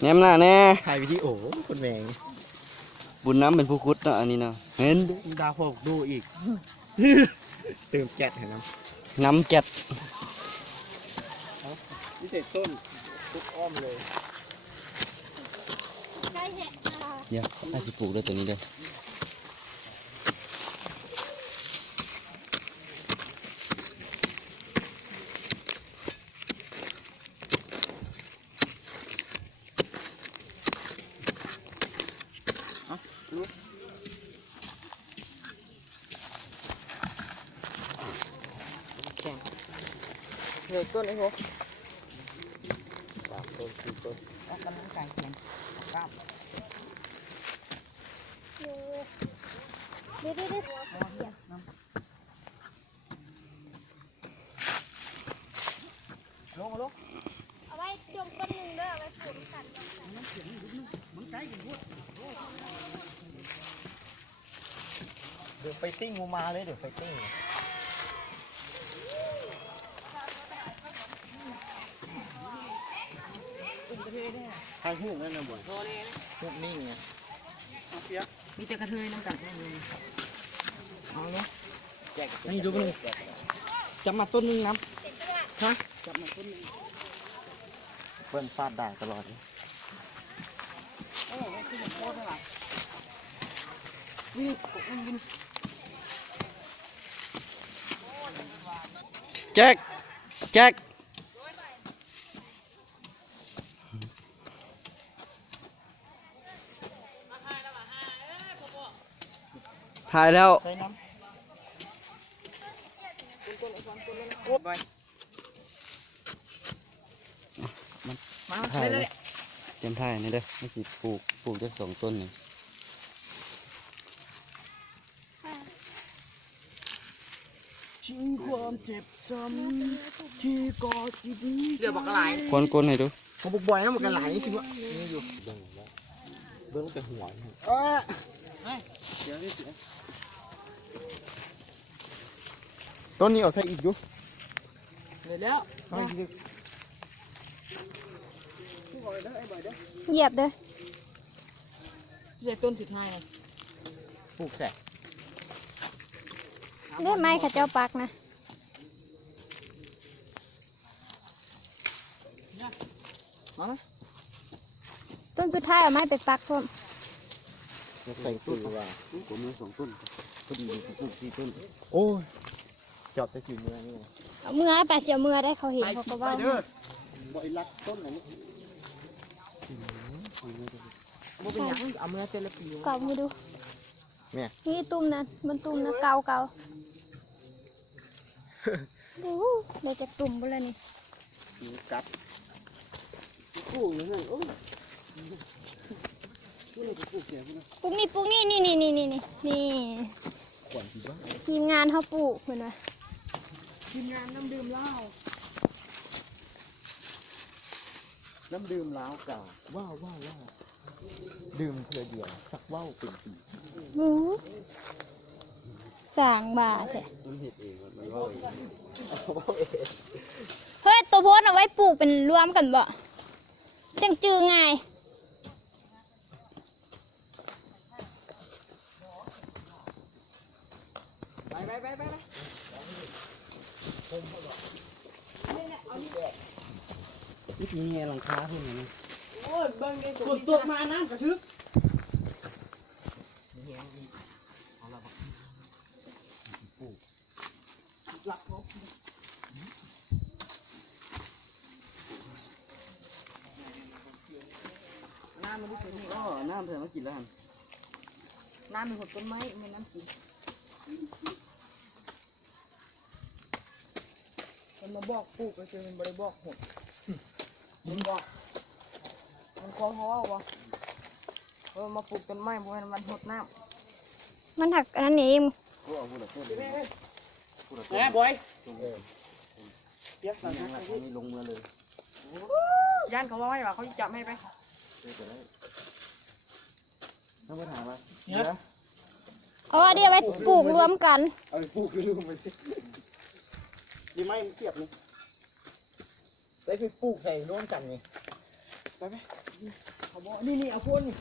แหนมหน้าแน่ถ่ายวิดีโอคนแมงบุญน้ำเป็นผู้คุดเนาะอันนี้เนาะเห็นดาวพกดูอีกเติมแก๊สเห็นไหมน้ำแก๊สพิเศษต้นทุกอ้อมเลยเดี๋ยวน่าจะปลูกด้วยตัวนี้ด้วยเลยต้นไอ้หัวต้นคือต้นออกกำลังกายเขียนกล้ามเดี๋ยวลงเอาไว้จมต้นหนึ่งเด้อเอาไว้ปลูกกันมันใกล้กันพูดเดี๋ยวไฟติ้งงูมาเลยเดี๋ยวไฟติ้งทางหูนั่นนะบ่อยหูนิ่งไงมีแต่กระเทยน้ำกัดได้เลยเอาเนาะนี่ดูมันจับมาต้นนึงน้ำฮะจับมาต้นนึงเปิ้ลฟาดด่างตลอดเลยโอ้โหขึ้นโคตรเลยว่ะวิ่งวิ่งแจ็คแจ็คถ่ายแล้วมา ถ่าย เล เลย ยเตรียมถ่ายนี่เด้อไม่สิปลูกจะ2 ต้นนี่ทิ้งความเจ็บช้ำที่กอดดีเดี๋ยวบอกอะไรก้นให้ดูเขาบอกบ่อยนะมันกันหลายสิวะนี่อยู่เบิ้งแต่หัวเดี๋ยวนี่ต้นนี้เอาใส่อีกอยู่เลยแล้วเหยียบเด้อเดี๋ยวต้นสุดท้ายเลยปลูกแสกได้ไหมข้าเจ้าปักนะต้นสุดท้ายเอาไม้ไปปักพร้อมใส่ปุ๋ยว่าผมมี2 ต้นพอดีปลูก4 ต้นโอ้ยจอบจะกี่เมื่อนี่เอาเมื่อไปเสียเมื่อได้เขาเห็นเขาก็ว่าบ่อยรักต้นอะไรบ่เป็นยังเอาเมื่อเจริญปีเก่ามือดูนี่ตุ่มนะมันตุ่มนะเก่าดูเราจะตุ่มไปเลยนี่กัดกู้อย่างนั้นโอ้ยปลูกนี่นี่ทีมงานเขาปลูกเหมือนว่าทีมงานน้ำดื่มเหล้าเก่าว้าวดื่มเพื่อเดียวสักว่าวเป็นปีสร้างบาเถอะมันเห็ดเองมันว่าเอง เฮ้ยตัวโพสเอาไว้ปลูกเป็นรวมกันบ่จังจือไงไปนี่ทีไงหลังคาขึ้นมาเนี่ยโอ้ยเบิ้งได้ฝนตกมาน้ำกระชึกหลับน้ำมันดูนี่อ๋อน้ำเธอมากินแล้วฮะน้ำมีหดต้นไม้มีน้ำกินมันมาบอกปลูกก็คือมันบริบอกหดมันบอกมันคล้องหัววะมาปลูกต้นไม้บ่ให้มันหดน้ำมันหักอันนั้นเองแม่บอยเปียกแล้วนะนี่ลงมือเลยย่านเขาว่าไม่ว่าเขาจับให้ไปต้องไปถามว่าอ๋อเดี๋ยวไว้ปลูกรวมกันเอาไปปลูกรวมไปดีไหมมันเสียบนี่ใส่ไปปลูกใส่ร่วมกันไง ไปไหม เขาบอกนี่เอาพ่นนี่